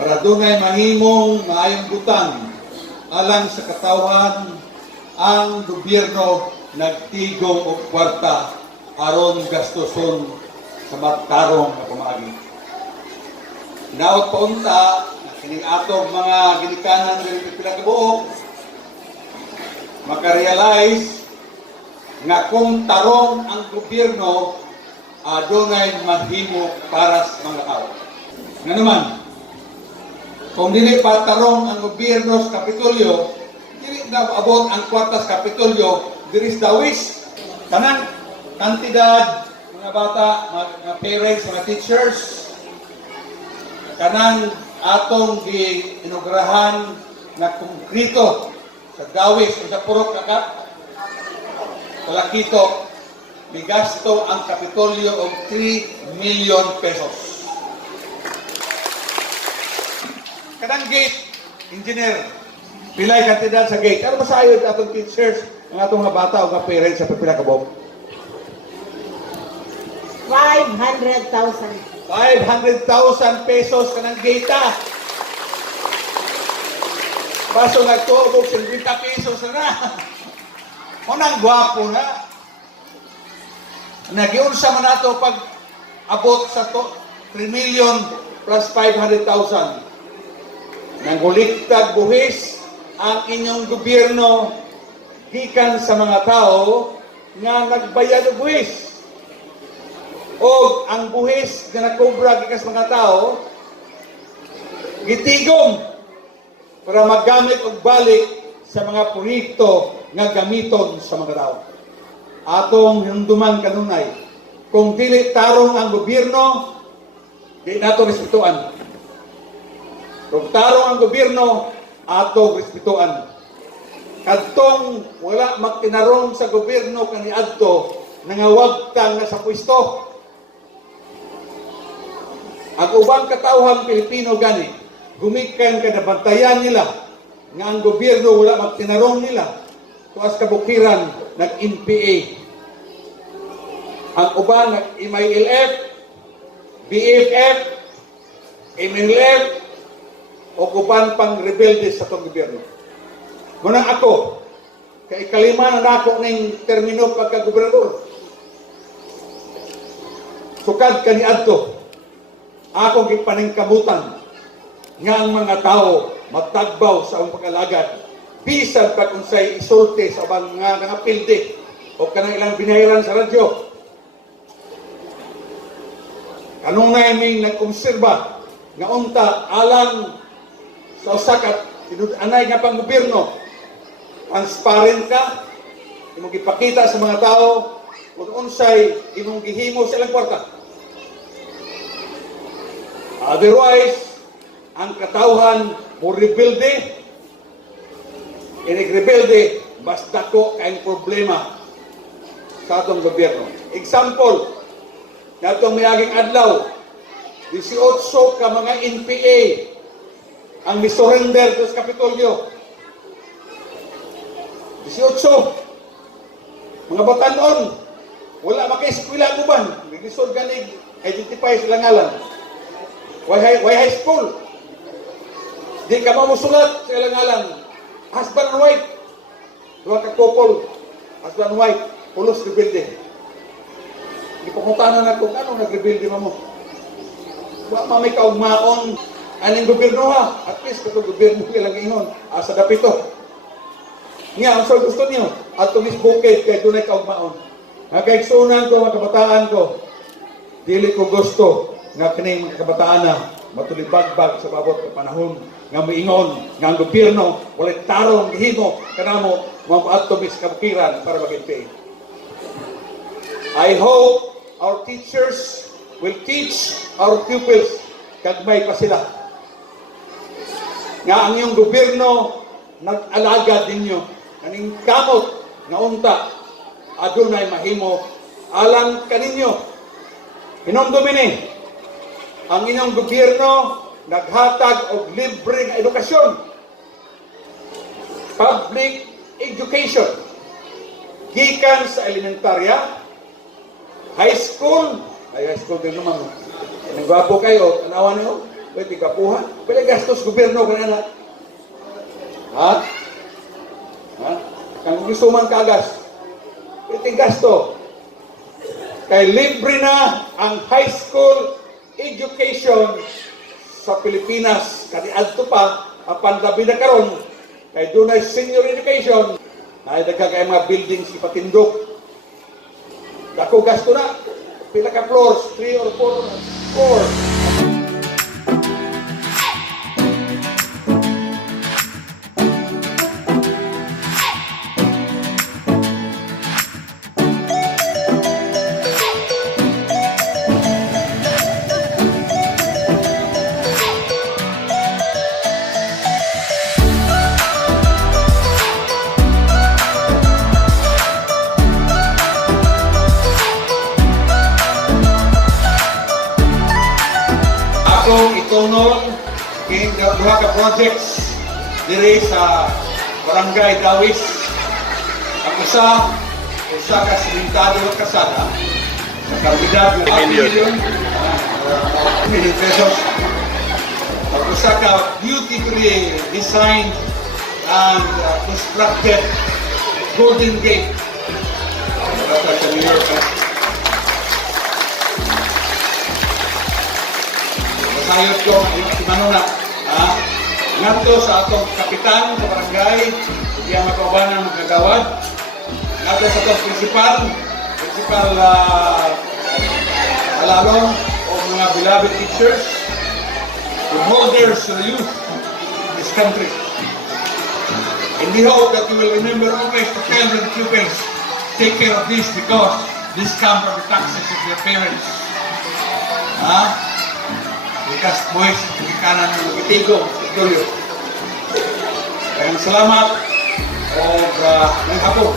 para dunay mahimong maayong butang alang sa katawhan ang gobyerno nagtigong og kwarta aron gastuson sa matarong na pamaagi. Hinaot pa unta na kining atong mga ginikanan ng pila ka buok makarealize nga kung tarong ang gobyerno adunay mahimo para sa mga tao. Nga naman, kung dili pa tarong ang gobyerno sa Kapitolyo, dili na abot ang kwarta sa Kapitolyo, diri sa dawis. Kanang kantidad, mga bata, mga parents, mga teachers, kanang atong gi-inaugurahan na konkrito sa dawis o sa purok kakat, Talakito, may gasto ang Kapitolyo og 3 million pesos. Kanang gate, engineer, pilay kantidad sa gate. Ano masayod atong teachers, ang atong mga bata o mga parents sa pipila ka buok? 500,000. 500,000 pesos kanang gate. Baso nagtuobog 50 pesos na. Unang gwapo na. Nagiunsa man nato pag abot sa 3 million plus 500,000. Nanguliktag buhis ang inyong gobyerno gikan sa mga tao nga nagbayad og buhis. O ang buhis nga nakobra gikan sa mga tao gitigom para magamit og balik sa mga proyekto nga gamiton sa mga tao. Atong hinumduman kanunay, kung dili tarong ang gobyerno, di nato respetuan. Kung tarong ang gobyerno, ato respetuan. Kadtong wala magtinarong sa gobyerno kaniadto, nangawagtang na sa pwesto. Ang ubang katawhang Pilipino gani, gumikan kada bantayan nila nga ang gobyerno wala magtinarong nila tuas kabukiran nag-NPA. Ang uban nag-MILF, BFF, MNLF, o uban pang rebelde sa itong gobyerno. Munang ako, kay kalima na nako ng termino pagka-gobernador. Sukad kaniadto, akong gipaningkamutan nga ang mga tao magtagbaw sa ang pag-alagad bisan pag unsay isulti sa bang nga pilde o kanang ilang binayaran sa radyo. Kanong naming nag-obserba nga unta alang sa usakat anay nga pang gobyerno, transparent ka, imong ipakita sa mga tao kung unsay imong gihimo sa ilang kwarta. Otherwise, ang katawhan mo rebelde, inig-rebelde, mas dako kayong problema sa atong gobyerno. Example, natong mayaging adlaw, 18 ka mga NPA ang misurrender sa Kapitolyo. 18. Mga batanon, wala maka-eskwela uban. Naglisod ganig, identify sila ngalan. Why high school? Di ka mamusulat sa ilang ngalan. Husband and wife. Dua ka couple. Husband and wife. Pulos rebelde. Di pa kutanan ako, ano nag-rebelde mo? Wa mamay kaugmaon. Aning gobyerno ha. At least kato gobyerno ilang ingon. Asa dapito. Nga, ang saan gusto niyo? At tumis bukid kay dunay kaugmaon. Nagkaigsunan ko, mga kabataan ko. Dili ko gusto nga kining mga kabataan na matulibagbag sa babot ng panahon nga moingon nga ang gobyerno walay tarong gihimo kanamo mga atomis kabukiran para mag-NPA. I hope our teachers will teach our pupils kagmay pa sila nga ang iyong gobyerno nag-alaga ninyo kaning kamot nga unta adunay mahimo alang kaninyo. Hinumdumi ang inyong gobyerno naghatag og libreng edukasyon. Public education. Gikan sa elementarya, high school din naman. Ang gwapo kayo, tanawan niyo. pwede kapuhan. Pwede gastos gobyerno ka na. Ha? Ha? Kung gusto man kagas, pwede gasto. Kay libre na ang high school education sa Pilipinas. Kani adto pa, apan labi na karon, kay doon ay senior education, ay nagkakay mga buildings ipatindog. Dako gasto na. Pila ka floors? 3 or 4? Akong itunol king duha ka projects diri sa Barangay Dawis. Ang usa ka simentado nga kasada sa kalidad ng 1 million pesos. Ang usa ka beautifully designed and constructed Golden Gate. Basta sa New York. Masayot ko, si Manuna. Ngadto sa atong kapitan sa barangay, hindi ang makawanan ng magagawad. Ngadto sa atong principal Alalong, o mga beloved teachers, the molders of the youth in this country. And we hope that you will remember always to tell your pupils, take care of this because this comes from the taxes of your parents. Likas boys, kanan ng itigong, ituloy. Kaya salamat o ng hapon.